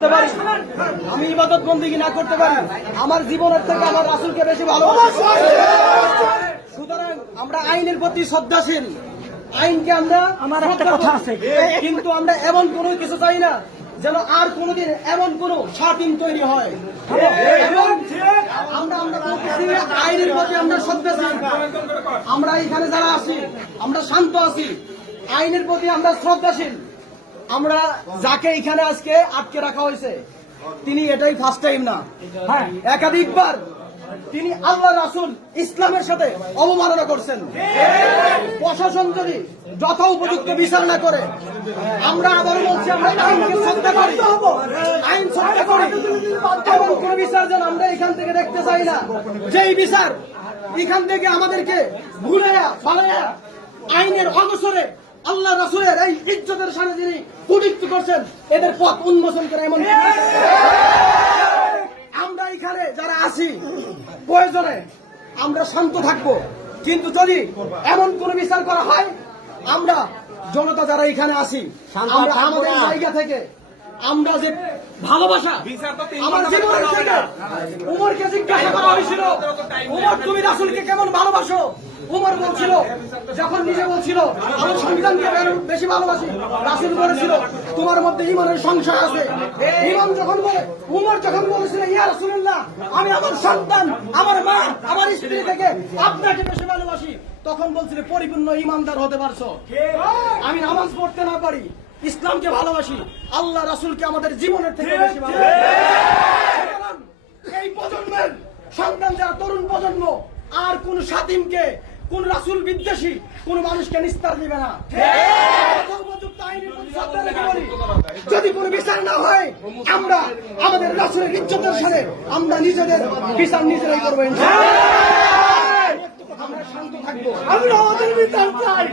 আমি ইবাদত বন্দেগী না করতে পারি, আমার জীবনের থেকে আমার রাসূলকে বেশি ভালোবাসি। সুতরাং আমরা আইনের প্রতি শ্রদ্ধাশীল, আইনকে আমরা আমার একটা কথা আছে, কিন্তু আমরা এমন কোনো কিছু চাই না যেন আর কোনোদিন এমন কোন স্বাধীন তৈরি হয়। এবং আমরা আইনের প্রতি আমরা শ্রদ্ধাশীল। আমরা এখানে যারা আছি আমরা শান্ত আছি, আইনের প্রতি আমরা শ্রদ্ধাশীল। আমরা যাকে এখানে আজকে আটকে রাখা হয়েছে তিনি এটাই ফার্স্ট টাইম না, হ্যাঁ একাধিকবার তিনি আল্লাহ রাসূল ইসলামের সাথে অবমাননা করছেন। প্রশাসন যদি যথা উপযুক্ত বিচার না করে, আমরা আবারও বলছি আমরা আইনকে শ্রদ্ধা করি, আইন শ্রদ্ধা করি। এমন কোন বিচার যেন আমরা এখান থেকে দেখতে চাই না, যেই বিচার এখান থেকে আমাদেরকে ভুলাইয়া বানাইয়া আইনের অবসরে আল্লাহ রাসূলের এই ইজ্জতের সামনে যিনি কুটিক্ত করছেন, এদের পথ উন্মোচন করে। এমন আমরা এখানে যারা আছি প্রয়োজনে আমরা শান্ত থাকবো, কিন্তু যদি এমন কোন বিচার করা হয়, আমরা জনতা যারা এখানে আছি আমরা আমাদের জায়গা থেকে আমরা যে ভালোবাসা আমার জীবনের থেকে উমরকে জিজ্ঞাসা করা হয়েছিল, উমর তুমি রাসূলকে কেমন ভালোবাসো? উমর বলছিল, যখন নিজে বলছিল আমি সংবিধানকে বেশি ভালোবাসি, রাসূল বলেছিল তোমার মধ্যে ঈমানের সংশয় আছে। ঈমান যখন বলে উমর যখন বলেছিল ইয়া রাসূলুল্লাহ আমি আমার সন্তান, আমার মা, আমার স্ত্রী থেকে আপনাকে বেশি ভালোবাসি, তখন বলছিল পরিপূর্ণ ঈমানদার হতে পারছো। আমি নামাজ পড়তে না পারি, ইসলামকে ভালোবাসি, আল্লাহ রাসূলকে আমাদের জীবনের থেকে বেশি ভালোবাসি। এই প্রজন্মের সন্তান যারা তরুণ প্রজন্ম আর কোন স্বাধীনকে, কোন রাসূল বিদ্বেষী কোন মানুষকে নিস্তার দিবে না। যদি কোন বিচার না হয়, আমরা আমাদের রাসূলের ইজ্জতের সাথে আমরা নিজেদের বিচার নিজেরাই করবো। আমরা শান্ত থাকবো, আমরা আমাদের বিচার চাই।